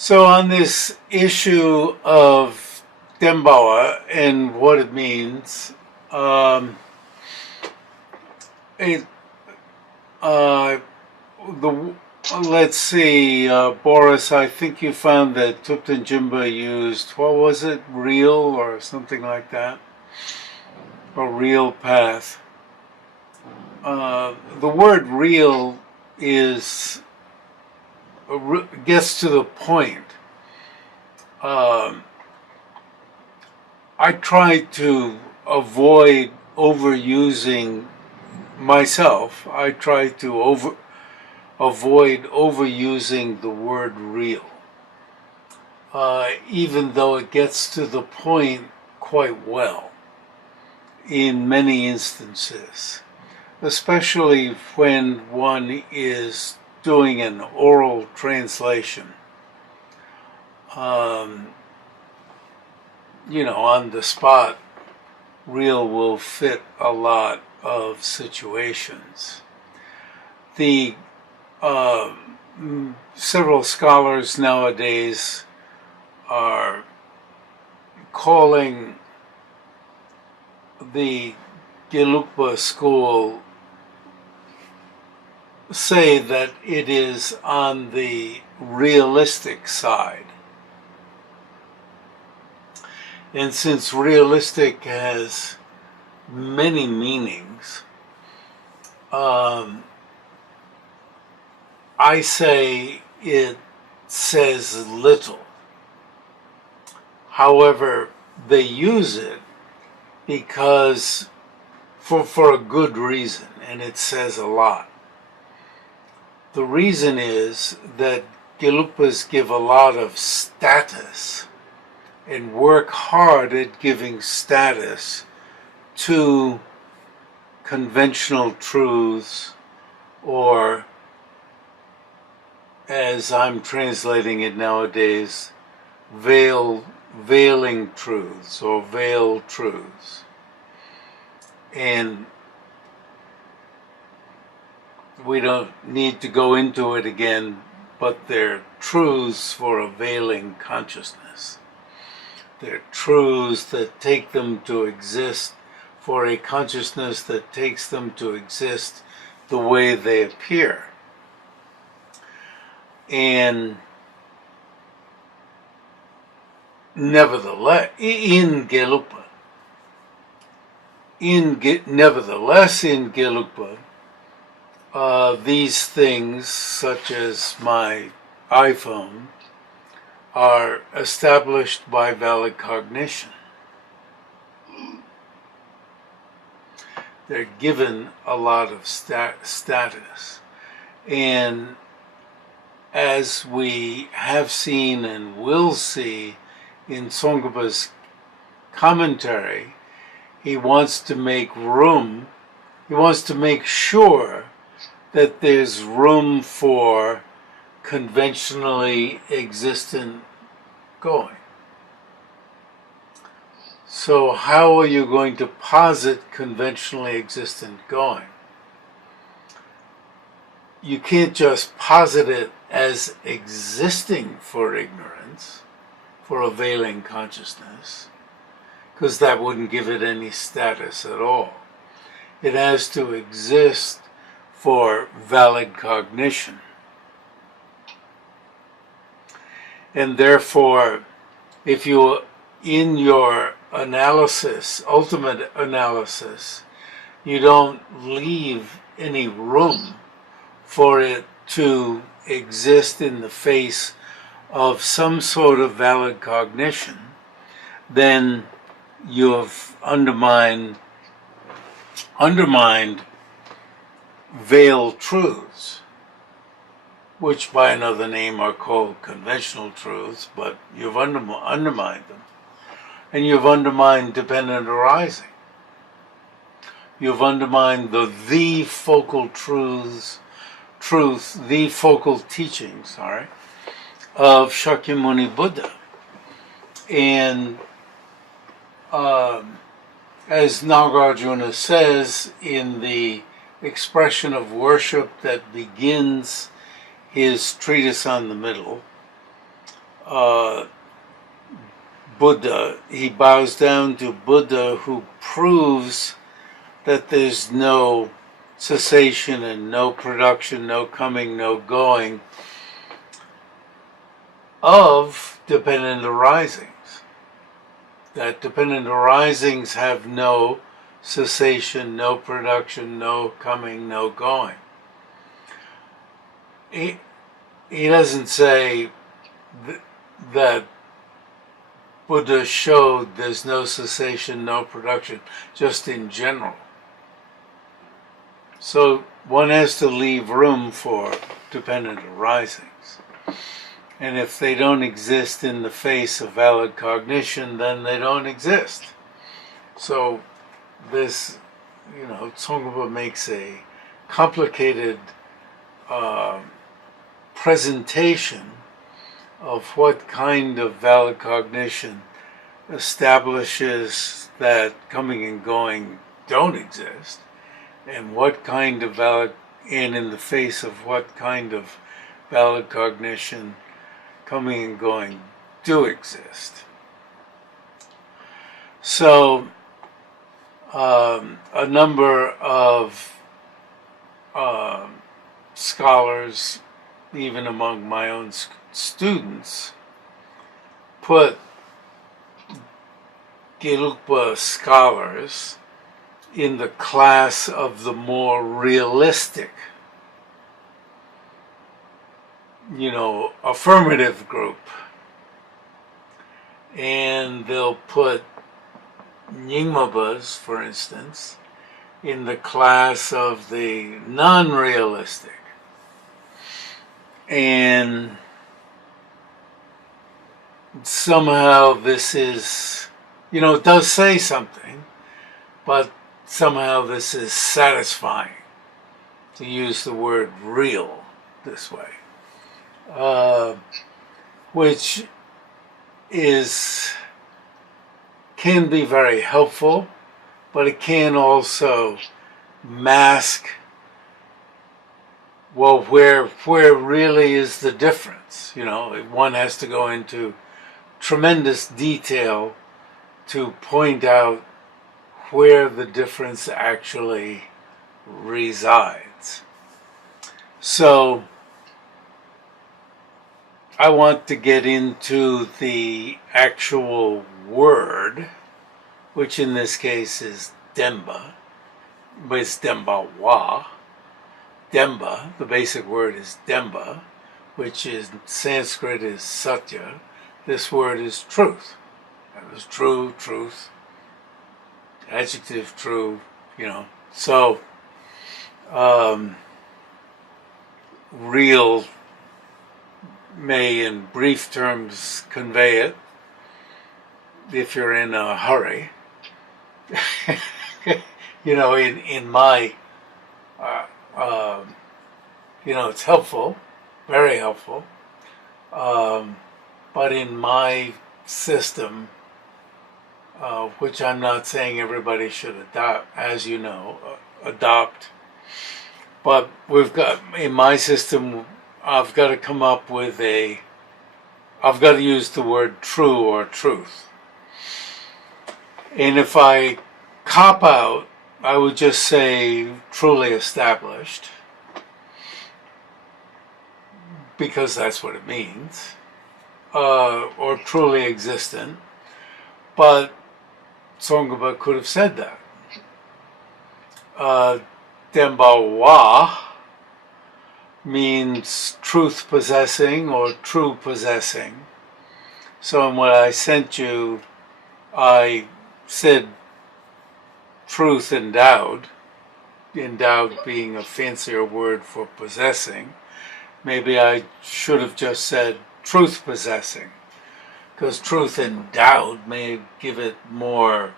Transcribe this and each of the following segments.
So on this issue of Dembawa and what it means, it the let's see, Boris. I think you found that Thupten Jinpa used, what was it, real or something like that, a real path. The word real is gets to the point. I try to avoid overusing myself. I try to avoid overusing the word real, even though it gets to the point quite well in many instances, especially when one is doing an oral translation. On the spot, real will fit a lot of situations. The several scholars nowadays are calling the Gelugpa school, say that it is on the realistic side. And since realistic has many meanings, I say it says little. However, they use it because for a good reason, and it says a lot. The reason is that Gelugpas give a lot of status and work hard at giving status to conventional truths, or, as I'm translating it nowadays, veiling truths or veiled truths. And we don't need to go into it again, but they're truths for a veiling consciousness. They're truths that take them to exist for a consciousness that takes them to exist the way they appear. And nevertheless, in Gelugpa, these things, such as my iPhone, are established by valid cognition. They're given a lot of status. And as we have seen and will see in Tsong-kha-pa's commentary, he wants to make room, he wants to make sure that there's room for conventionally existent going. So how are you going to posit conventionally existent going? You can't just posit it as existing for ignorance, for a veiling consciousness, because that wouldn't give it any status at all. It has to exist for valid cognition. And therefore, if you, in your analysis, ultimate analysis, you don't leave any room for it to exist in the face of some sort of valid cognition, then you have undermined veiled truths, which by another name are called conventional truths, but you've undermined them. And you've undermined dependent arising. You've undermined the focal the focal teachings, of Shakyamuni Buddha. And as Nagarjuna says in the expression of worship that begins his treatise on the middle, uh, Buddha. He bows down to Buddha, who proves that there's no cessation and no production, no coming, no going of dependent arisings. That dependent arisings have no cessation, no production, no coming, no going. He doesn't say that Buddha showed there's no cessation, no production, just in general. So one has to leave room for dependent arisings. And if they don't exist in the face of valid cognition, then they don't exist. So this, Tsong-kha-pa makes a complicated presentation of what kind of valid cognition establishes that coming and going don't exist, and what kind of and in the face of what kind of valid cognition coming and going do exist. So a number of scholars, even among my own students, put Gelugpa scholars in the class of the more realistic, affirmative group. And they'll put Nyingmabas, for instance, in the class of the non-realistic. And somehow this is, it does say something, but somehow this is satisfying, to use the word real this way. Which can be very helpful, but it can also mask, well, where really is the difference? One has to go into tremendous detail to point out where the difference actually resides. So I want to get into the actual word, which in this case is Demba, but it's Demba Wa. Demba, the basic word is Demba, which in Sanskrit is Satya. This word is truth. That was true, truth, adjective true, So, real may in brief terms convey it if you're in a hurry. In my, it's helpful, very helpful. But in my system, which I'm not saying everybody should adopt, as you know, but we've got, in my system, I've got to come up with I've got to use the word true or truth. And if I cop out, I would just say truly established, because that's what it means, or truly existent. But Tsong-kha-pa could have said that. Demba Wa means truth possessing or true possessing. So in what I sent you, I said truth endowed being a fancier word for possessing. Maybe I should have just said truth possessing, because truth endowed may give it more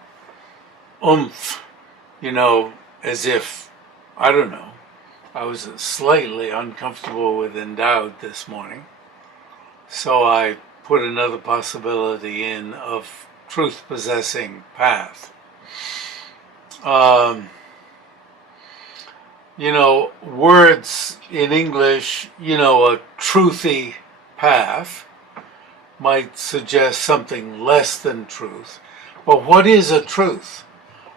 oomph, as if, I don't know, I was slightly uncomfortable with endowed this morning. So I put another possibility in of truth possessing path. Words in English, a truthy path might suggest something less than truth. But what is a truth?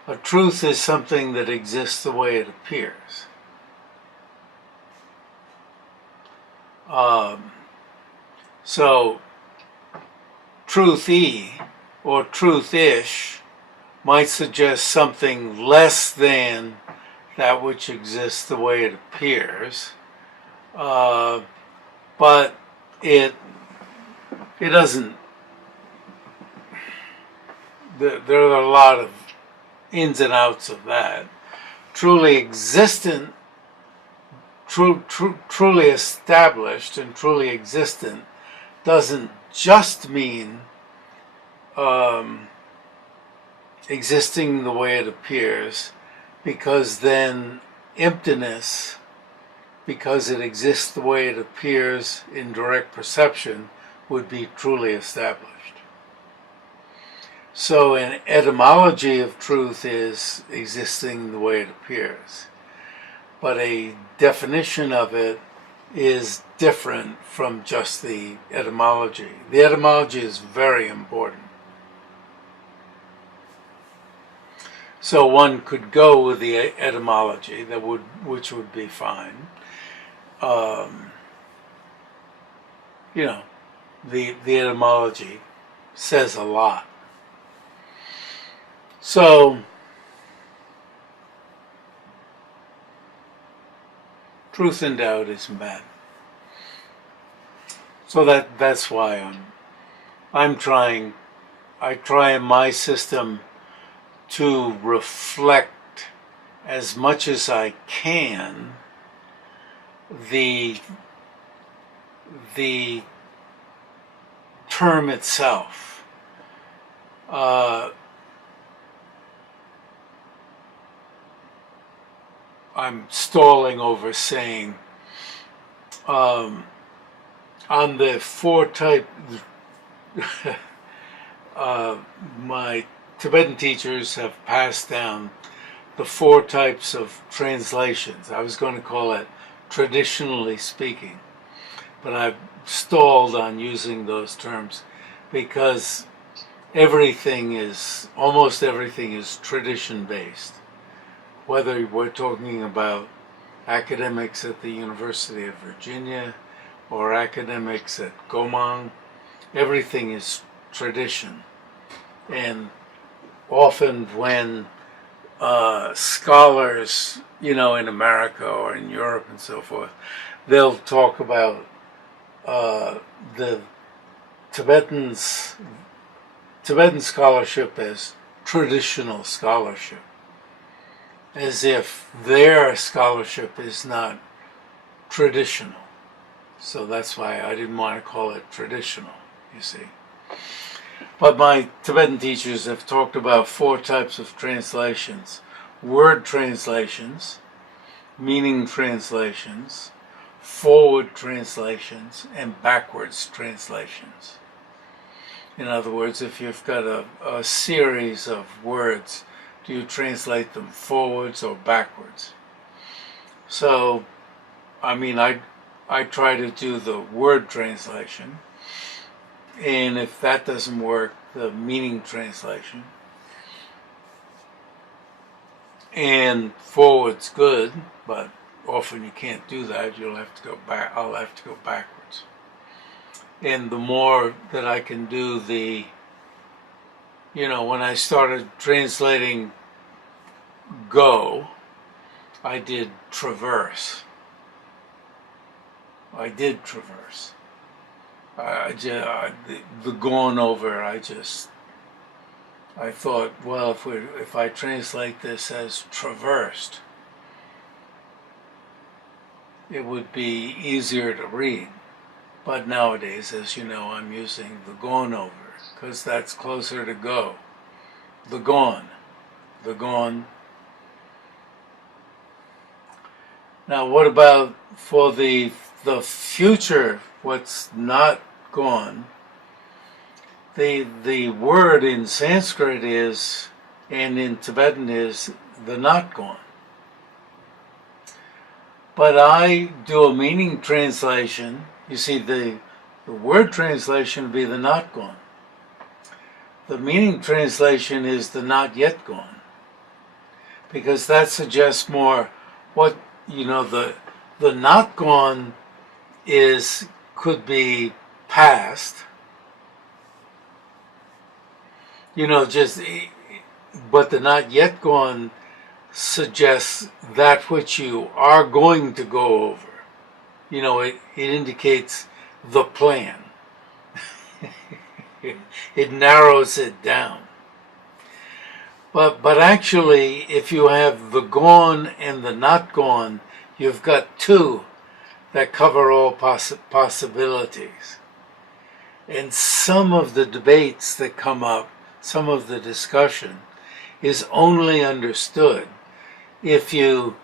A truth is something that exists the way it appears. So, truth-y or truth-ish might suggest something less than that which exists the way it appears, but it doesn't. There are a lot of ins and outs of that. Truly existent, truly established, and truly existent doesn't just mean existing the way it appears, because then emptiness, because it exists the way it appears in direct perception, would be truly established. So an etymology of truth is existing the way it appears, but a definition of it is different from just the etymology. The etymology is very important. So one could go with the etymology, which would be fine. The etymology says a lot. So, truth and doubt isn't bad. So that's why I try in my system to reflect as much as I can the term itself. I'm stalling over saying on the four type my Tibetan teachers have passed down the four types of translations. I was going to call it traditionally speaking, but I've stalled on using those terms because almost everything is tradition based. Whether we're talking about academics at the University of Virginia or academics at Gomang, everything is tradition. And often when scholars, in America or in Europe and so forth, they'll talk about the Tibetan scholarship as traditional scholarship, as if their scholarship is not traditional. So that's why I didn't want to call it traditional, you see. But my Tibetan teachers have talked about four types of translations: word translations, meaning translations, forward translations, and backwards translations. In other words, if you've got a series of words, do you translate them forwards or backwards? So, I try to do the word translation, and if that doesn't work, the meaning translation. And forward's good, but often you can't do that. You'll have to go back. I'll have to go backwards. And the more that I can do when I started translating go, I did traverse. The going over, I thought, well, if I translate this as traversed, it would be easier to read. But nowadays, as you know, I'm using the gone over, because that's closer to go. The gone. Now, what about for the future, what's not gone? The word in Sanskrit is, and in Tibetan is, the not gone. But I do a meaning translation. You see, the The word translation would be the not gone. The meaning translation is the not yet gone, because that suggests more what, the not gone could be past, but the not yet gone suggests that which you are going to go over. It indicates the plan. It narrows it down. But actually, if you have the gone and the not gone, you've got two that cover all possibilities. And some of the debates that come up, some of the discussion, is only understood if you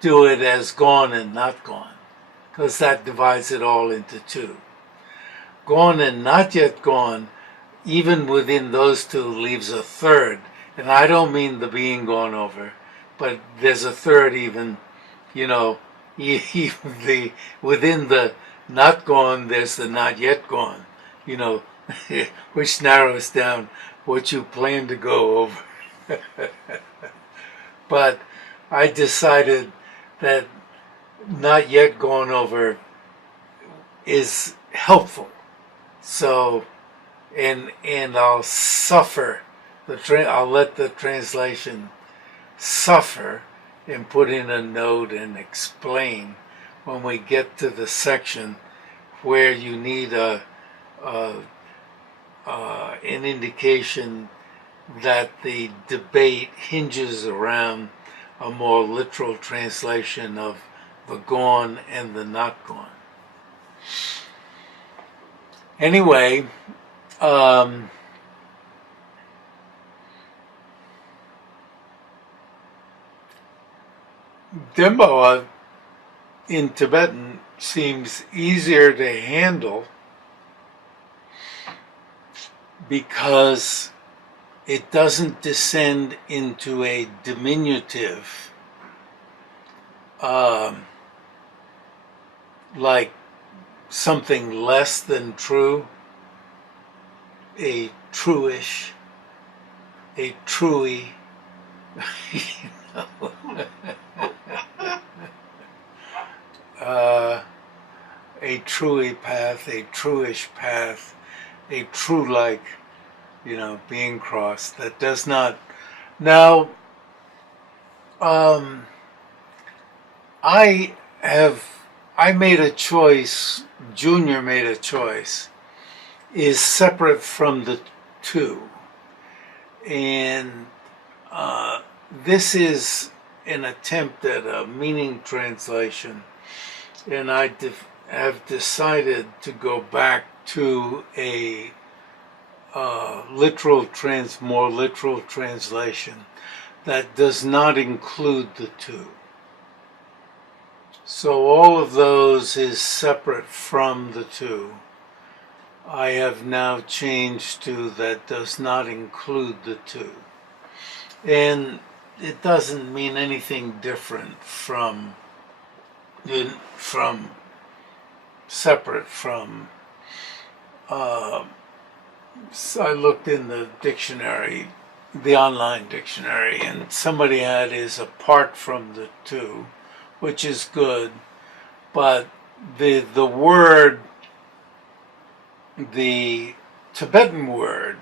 do it as gone and not gone, because that divides it all into two. Gone and not yet gone, even within those two, leaves a third. And I don't mean the being gone over, but there's a third even, within the not gone, there's the not yet gone, which narrows down what you plan to go over. But I decided that not yet gone over is helpful. So, and I'll suffer. I'll let the translation suffer and put in a note and explain when we get to the section where you need an indication that the debate hinges around a more literal translation of the gone and the not gone. Anyway, Dimbawa in Tibetan seems easier to handle because it doesn't descend into a diminutive, like something less than true, a truish, a truey, a truey path, a truish path, a true-like, being crossed. That does not. Now, I made a choice. Junior made a choice. Is separate from the two, and this is an attempt at a meaning translation, and I have decided to go back to a more literal translation that does not include the two. So all of those is separate from the two. I have now changed to that does not include the two. And it doesn't mean anything different from separate from. So I looked in the dictionary, the online dictionary, and somebody had is apart from the two, which is good, but the word, the Tibetan word,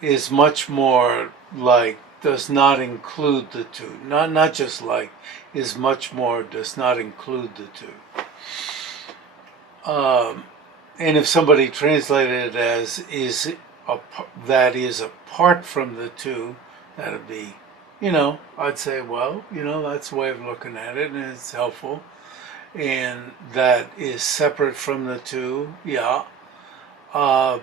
is much more like does not include the two. Not just like, is much more does not include the two. And if somebody translated it as that is apart from the two, that'd be, I'd say, well, that's a way of looking at it, and it's helpful. And that is separate from the two, yeah. But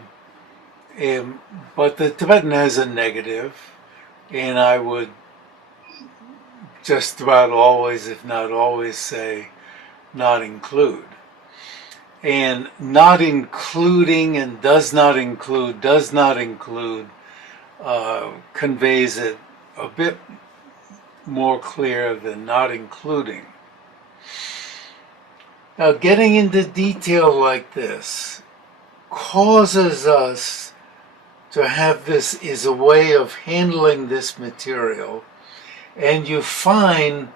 the Tibetan has a negative, and I would just about always, if not always, say not include. And not including and does not include conveys it a bit more clear than not including. Now, getting into detail like this causes us to have this is a way of handling this material, and you find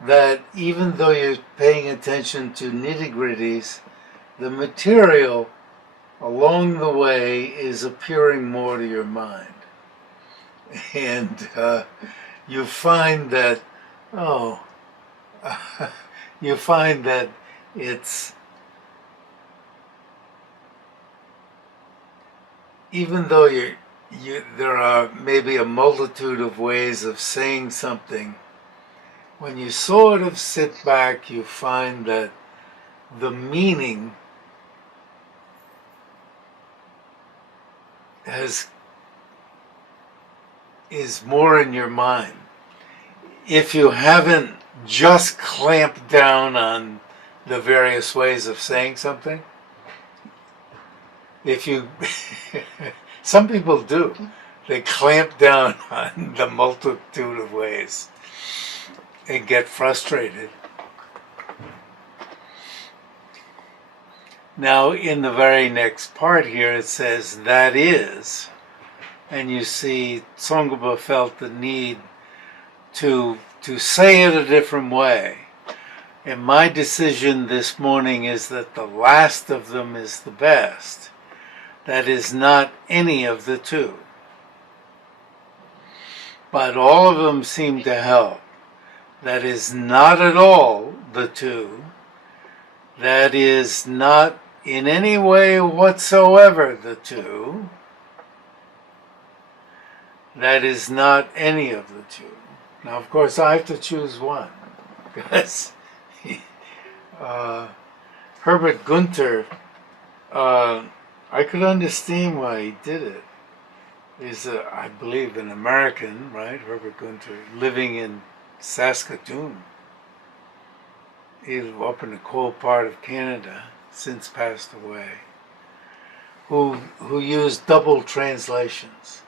that even though you're paying attention to nitty-gritties, the material along the way is appearing more to your mind. And you find that, you find that it's, even though there are maybe a multitude of ways of saying something, when you sort of sit back, you find that the meaning is more in your mind. If you haven't just clamped down on the various ways of saying something, if you, some people do, they clamp down on the multitude of ways and get frustrated. Now, in the very next part here, it says, that is, and you see Tsong-kha-pa felt the need to say it a different way. And my decision this morning is that the last of them is the best. That is not any of the two. But all of them seem to help. That is not at all the two. That is not in any way whatsoever the two. That is not any of the two. Now, of course, I have to choose one, because Herbert Gunther, I could understand why he did it. He's, I believe, an American, right? Herbert Gunther, living in Saskatoon. He's up in the cold part of Canada, since passed away, who used double translations.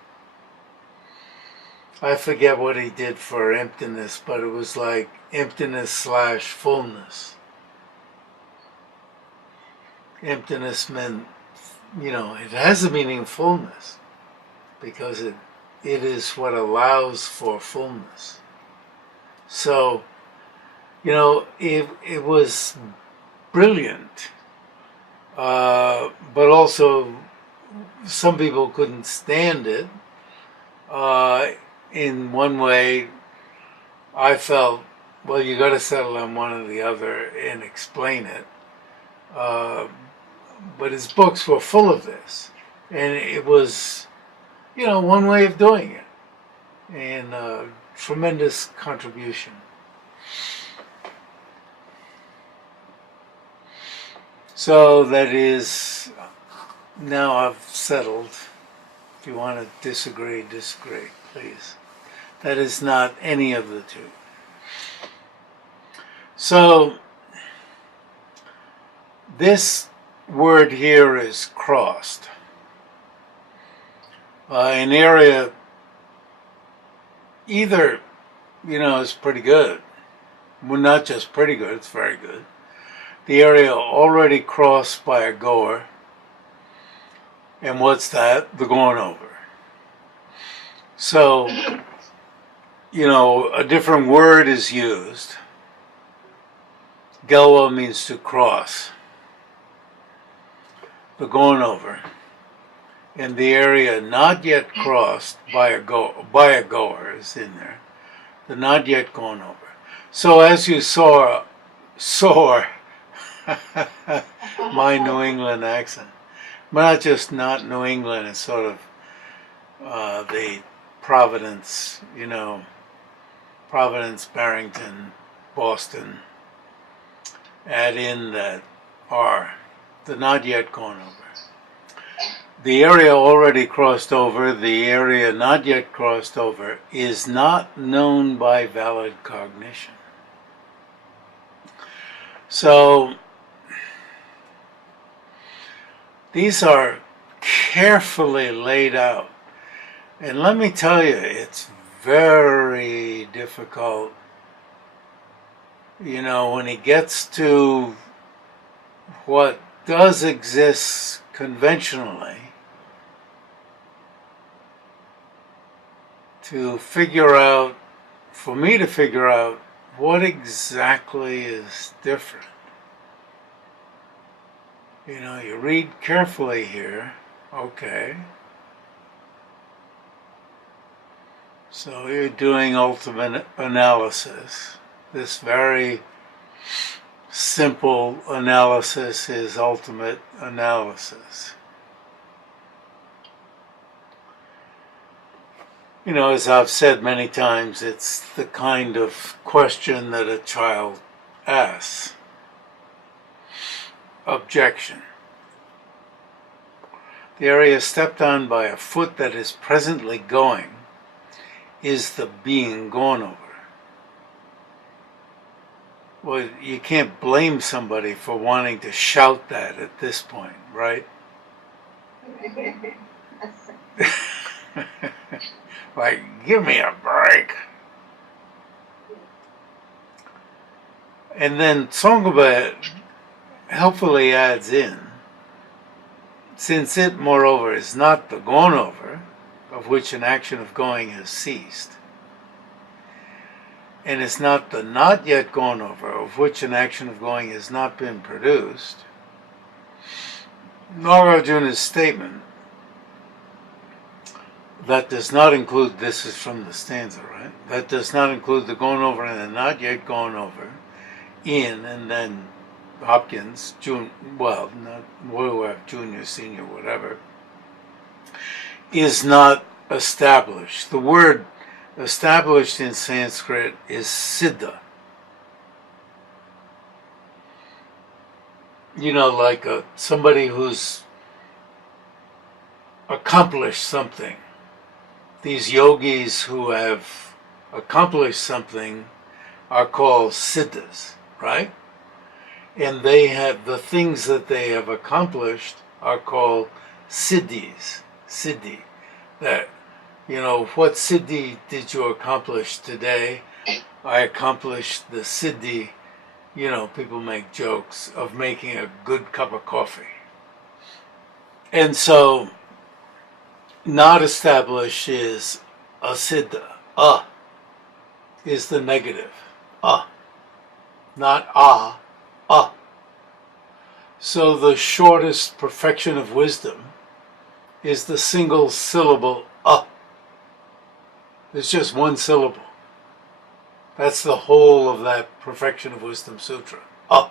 I forget what he did for emptiness, but it was like emptiness / fullness. Emptiness meant, it has a meaning of fullness, because it is what allows for fullness. So, it was brilliant, but also some people couldn't stand it. In one way, I felt, well, you got to settle on one or the other and explain it. But his books were full of this, and it was, one way of doing it, and tremendous contribution. So that is, now I've settled. If you want to disagree, please. That is not any of the two. So, this word here is crossed. An area either, is pretty good. Well, not just pretty good, it's very good. The area already crossed by a goer. And what's that? The going over. So, a different word is used. Gelwa means to cross. The going over. And the area not yet crossed by a goer is in there. The not yet going over. So as you saw my New England accent. But not just not New England, it's sort of the Providence, Providence, Barrington, Boston. Add in that R, the not yet gone over. The area already crossed over, the area not yet crossed over, is not known by valid cognition. So, these are carefully laid out. And let me tell you, it's very difficult. When he gets to what does exist conventionally to figure out, for me to figure out what exactly is different. You know, you read carefully here, okay. So you're doing ultimate analysis. This very simple analysis is ultimate analysis. You know, as I've said many times, it's the kind of question that a child asks. Objection. The area stepped on by a foot that is presently going is the being gone over. Well, you can't blame somebody for wanting to shout that at this point, right? Like, give me a break. And then Tsong-kha-pa helpfully adds in, since it, moreover, is not the gone over, of which an action of going has ceased, and is not the not yet gone over, of which an action of going has not been produced, Nagarjuna's statement, that does not include, this is from the stanza, right? That does not include the gone over and the not yet gone over in, and then Hopkins, well, not Woodward, junior, senior, whatever, is not established. The word established in Sanskrit is siddha. You know, like somebody who's accomplished something. These yogis who have accomplished something are called siddhas, right? And they have, the things that they have accomplished are called siddhis, siddhi. That, you know, what siddhi did you accomplish today? I accomplished the siddhi, you know, people make jokes, of making a good cup of coffee. And so, not established is asiddha. Is the negative. Not a. So the shortest perfection of wisdom is the single syllable a. It's just one syllable. That's the whole of that Perfection of Wisdom Sutra. A.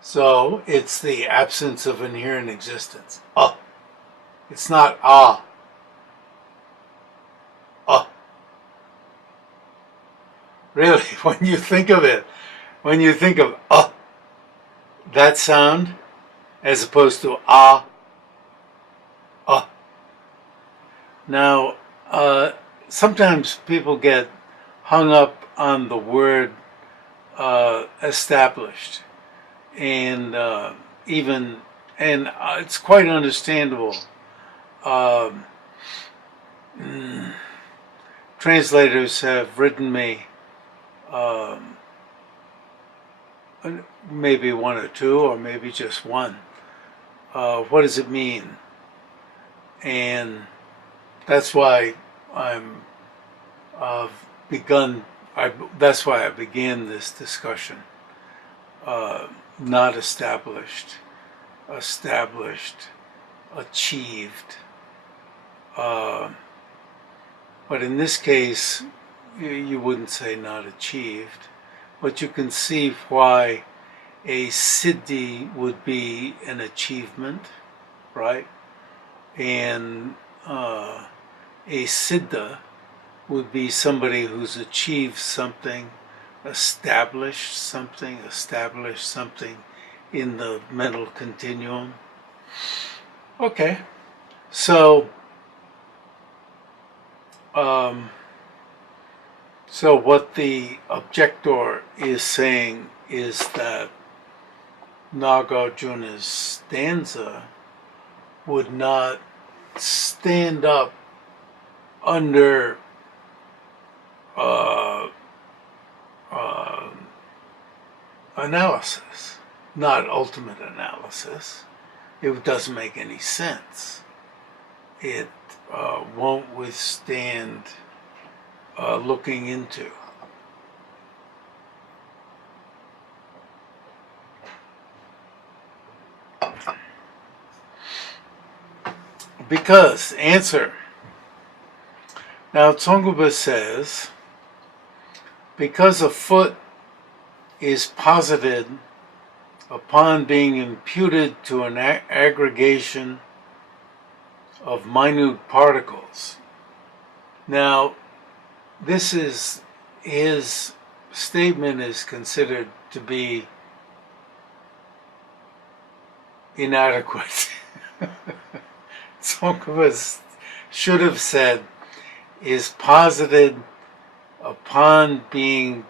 So it's the absence of inherent existence. A. It's not a. Really, when you think of it, when you think of that sound, as opposed to Now, sometimes people get hung up on the word established, and it's quite understandable. Translators have written me maybe one or two, or maybe just one. What does it mean? And that's why that's why I began this discussion. Not established, established, achieved. But in this case, you wouldn't say not achieved, but you can see why a siddhi would be an achievement, right? And a siddha would be somebody who's achieved something, established something in the mental continuum. Okay, so what the objector is saying is that Nagarjuna's stanza would not stand up under analysis, not ultimate analysis, it doesn't make any sense. It won't withstand looking into. Because, answer. Now Tsong-kha-pa says, because a foot is posited upon being imputed to an aggregation of minute particles. Now, his statement is considered to be inadequate. Tsong-kha-pa should have said, is posited upon being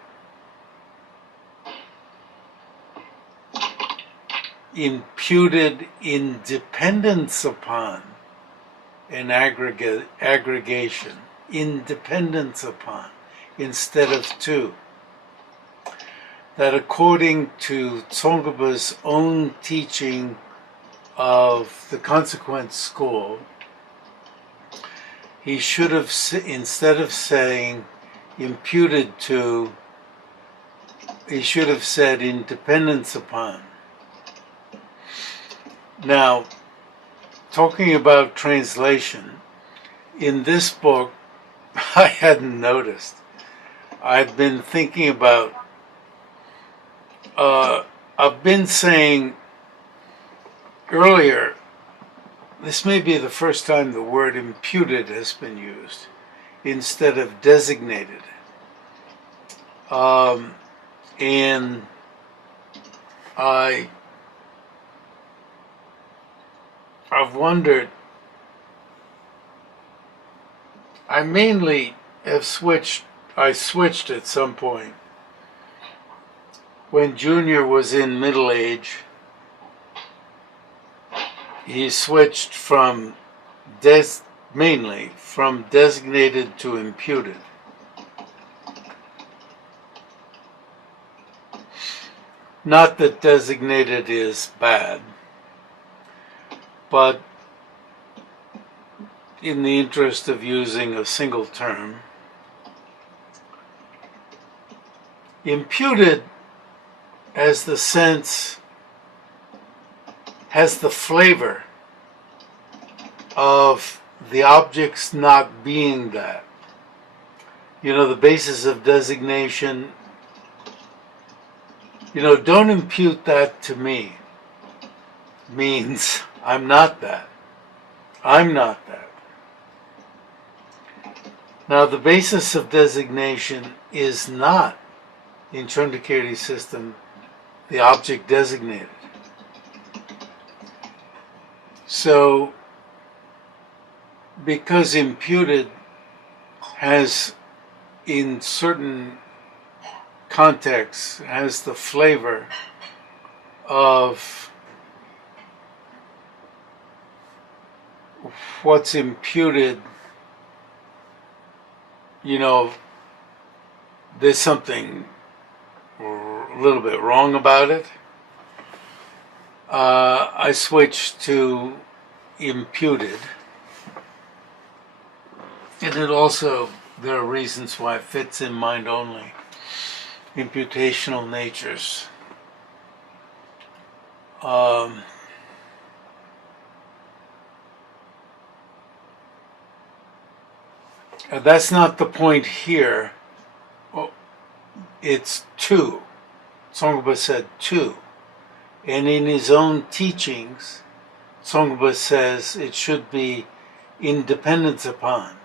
imputed in dependence upon an aggregation, independence upon, instead of to. That according to Tsong-kha-pa's own teaching of the consequent school, he should have, instead of saying imputed to, he should have said in dependence upon. Now, talking about translation, in this book, I hadn't noticed. I'd been thinking about, I've been saying earlier, this may be the first time the word imputed has been used instead of designated. And I've wondered, I mainly have I switched at some point. When Junior was in middle age, he switched from mainly from designated to imputed. Not that designated is bad, but in the interest of using a single term, imputed has the sense, has the flavor of the objects not being that. You know, the basis of designation, don't impute that to me, means I'm not that. I'm not that. Now, the basis of designation is not, in Chandrakirti's system, the object designated. So, because imputed has, in certain contexts, has the flavor of what's imputed, there's something a little bit wrong about it. I switched to imputed. And it also, there are reasons why it fits in mind only. Imputational natures. That's not the point here. It's two. Tsong-kha-pa said two. And in his own teachings, Tsong-kha-pa says it should be in dependence upon.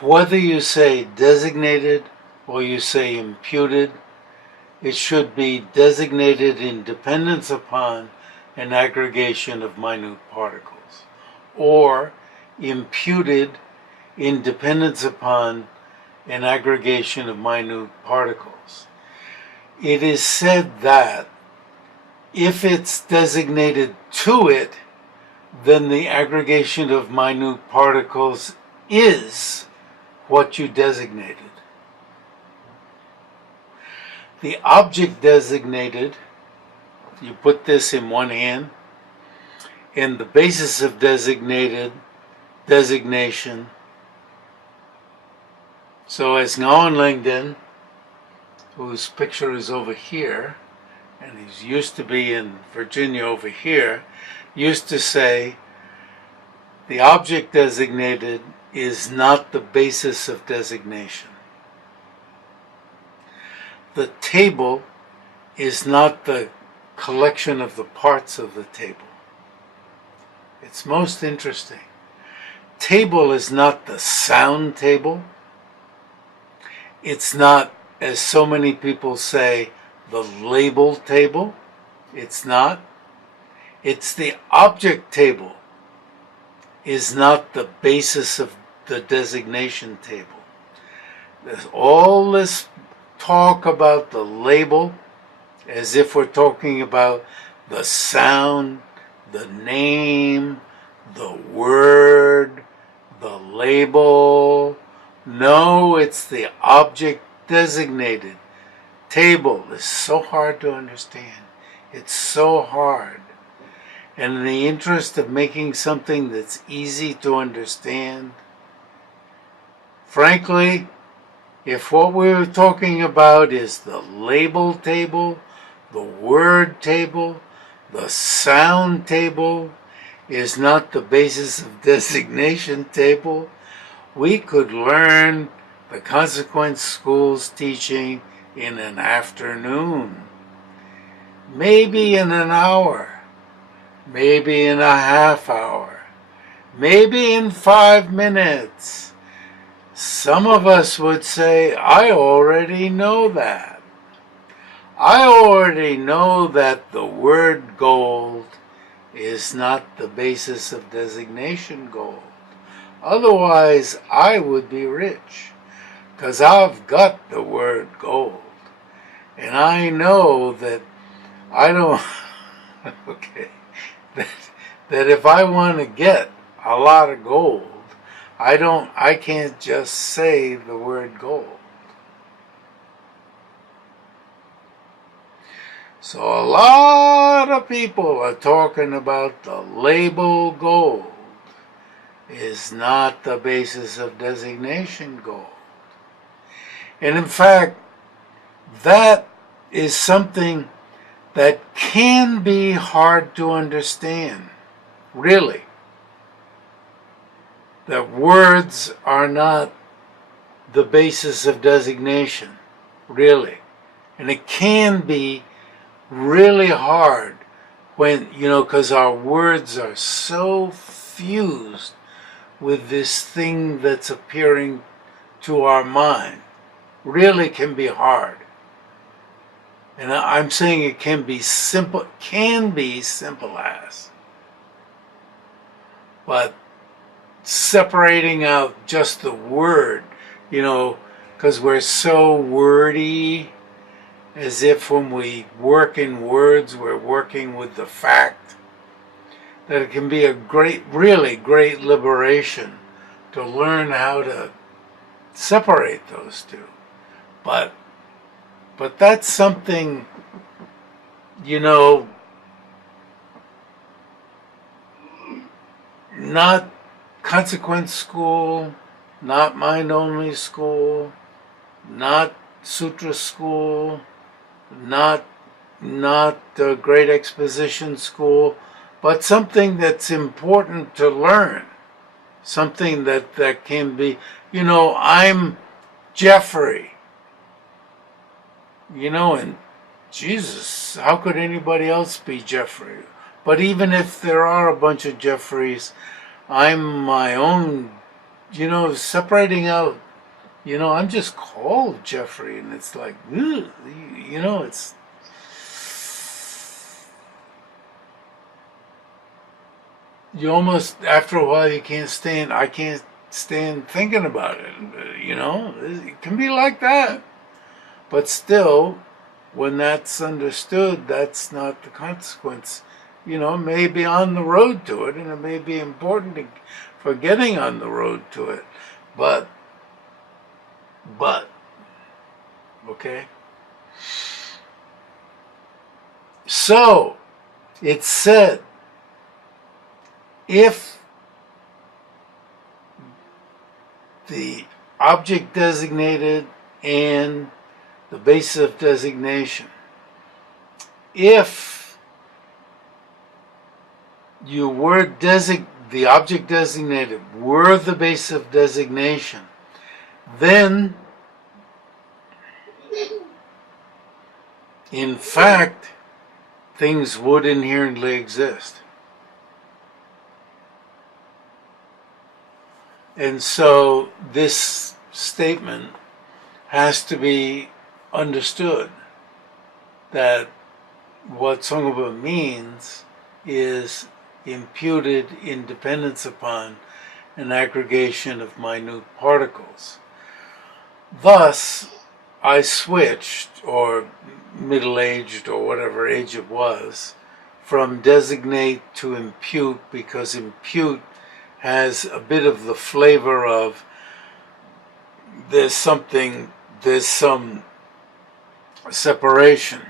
Whether you say designated or you say imputed, it should be designated in dependence upon an aggregation of minute particles, or imputed in dependence upon an aggregation of minute particles. It is said that if it's designated to it, then the aggregation of minute particles is what you designated. The object designated, you put this in one hand, in the basis of designation. So as Nguyen Langdon, whose picture is over here, and he's used to be in Virginia over here, used to say, the object designated is not the basis of designation. The table is not the collection of the parts of the table. It's most interesting. Table is not the sound table. It's not, as so many people say, the label table. It's not. It's the object table is not the basis of the designation table. There's all this talk about the label as if we're talking about the sound, the name, the word, the label. No, it's the object designated. Table is so hard to understand. It's so hard. And in the interest of making something that's easy to understand, frankly, if what we were talking about is the label table, the word table, the sound table, is not the basis of designation table, we could learn the consequence school's teaching in an afternoon, maybe in an hour, maybe in a half hour, maybe in 5 minutes. Some of us would say, I already know that. I already know that the word gold is not the basis of designation gold. Otherwise, I would be rich, because I've got the word gold. And I know that I don't, okay, that if I want to get a lot of gold, I can't just say the word gold. So a lot of people are talking about the label gold is not the basis of designation gold. And in fact, that is something that can be hard to understand, really. That words are not the basis of designation, really. And it can be really hard when, because our words are so fused with this thing that's appearing to our mind. Really can be hard. And I'm saying it can be simple as. But separating out just the word, because we're so wordy, as if when we work in words, we're working with the fact, that it can be a really great liberation to learn how to separate those two. But that's something, not consequence school, not mind-only school, not sutra school, not great exposition school, but something that's important to learn. Something that can be, I'm Jeffrey. And Jesus, how could anybody else be Jeffrey? But even if there are a bunch of Jeffreys, I'm my own, separating out, I'm just called Jeffrey, and it's like, it's, you almost, after a while, I can't stand thinking about it, it can be like that. But still, when that's understood, that's not the consequence. It may be on the road to it, and it may be important for getting on the road to it. But, okay? So, it's said if the object designated and the basis of designation, if you were the object designated were the basis of designation, then in fact things would inherently exist. And so this statement has to be understood, that what Tsong-kha-pa means is imputed independence upon an aggregation of minute particles. Thus, I switched, or middle-aged, or whatever age it was, from designate to impute, because impute has a bit of the flavor of there's some separation.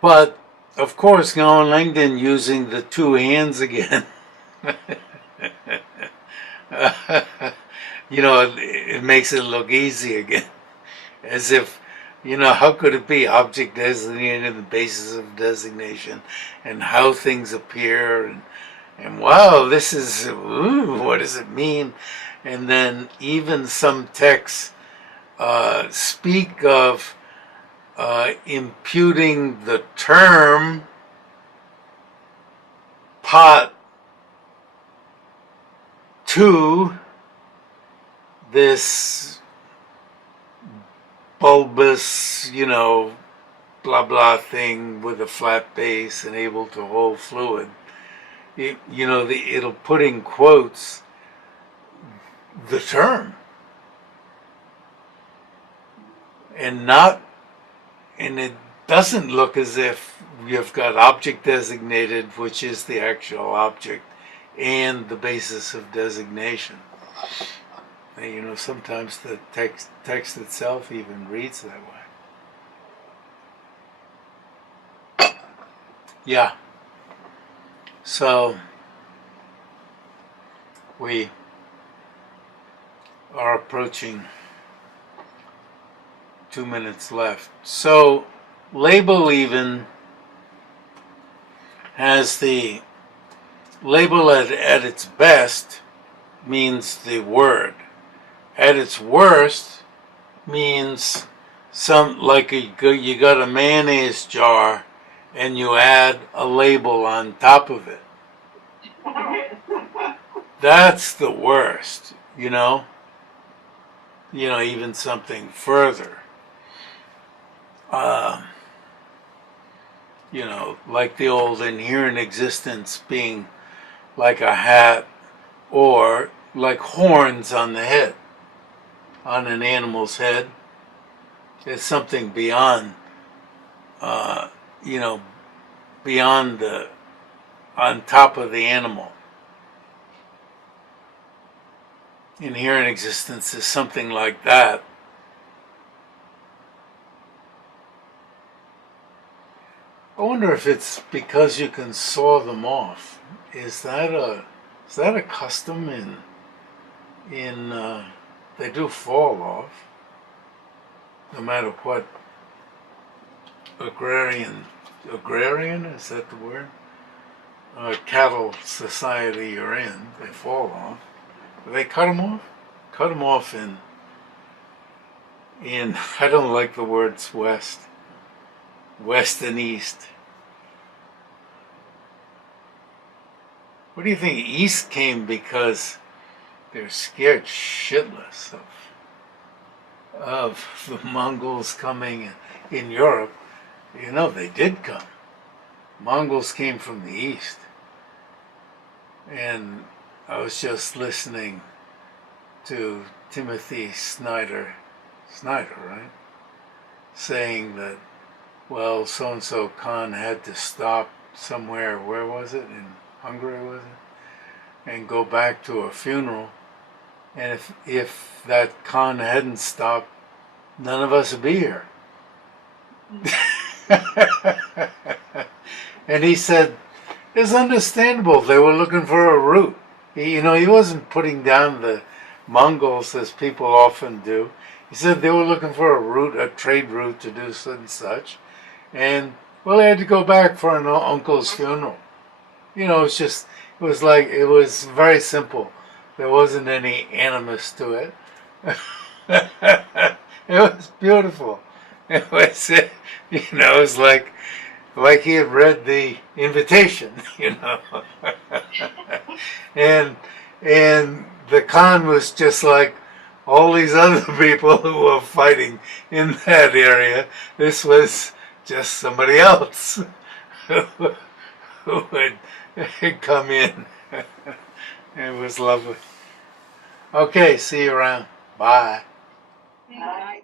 But, of course, now in Langdon using the two hands again, it makes it look easy again. As if, how could it be object designated, the basis of designation, and how things appear, and wow, this is, what does it mean? And then even some texts speak of imputing the term pot to this bulbous, blah blah thing with a flat base and able to hold fluid. It'll put in quotes the term, and it doesn't look as if you've got object designated, which is the actual object, and the basis of designation. Sometimes the text itself even reads that way. Yeah. So we are approaching 2 minutes left. So label even has the label at its best means the word. At its worst means like you got a mayonnaise jar and you add a label on top of it. That's the worst, even something further. Like the old inherent existence being like a hat or like horns on the head, on an animal's head. It's something beyond, beyond on top of the animal. Inherent existence is something like that. I wonder if it's because you can saw them off. Is that a custom in they do fall off, no matter what agrarian, is that the word? Cattle society you're in, they fall off. They cut them off? Cut them off in I don't like the words west and east. What do you think? East came because they're scared shitless of the Mongols coming in Europe. They did come. Mongols came from the east. And I was just listening to Timothy Snyder, right? Saying that, well, so-and-so Khan had to stop somewhere, where was it? In Hungary, was it? And go back to a funeral. And if that Khan hadn't stopped, none of us would be here. And he said, It's understandable. They were looking for a route. He wasn't putting down the Mongols as people often do. He said they were looking for a route, a trade route to do such and such. And, well, they had to go back for an uncle's funeral. It was very simple. There wasn't any animus to it. It was beautiful. It was, it was like he had read the invitation, and the Khan was just like all these other people who were fighting in that area. This was just somebody else who had come in. It was lovely. Okay, see you around. Bye. Bye.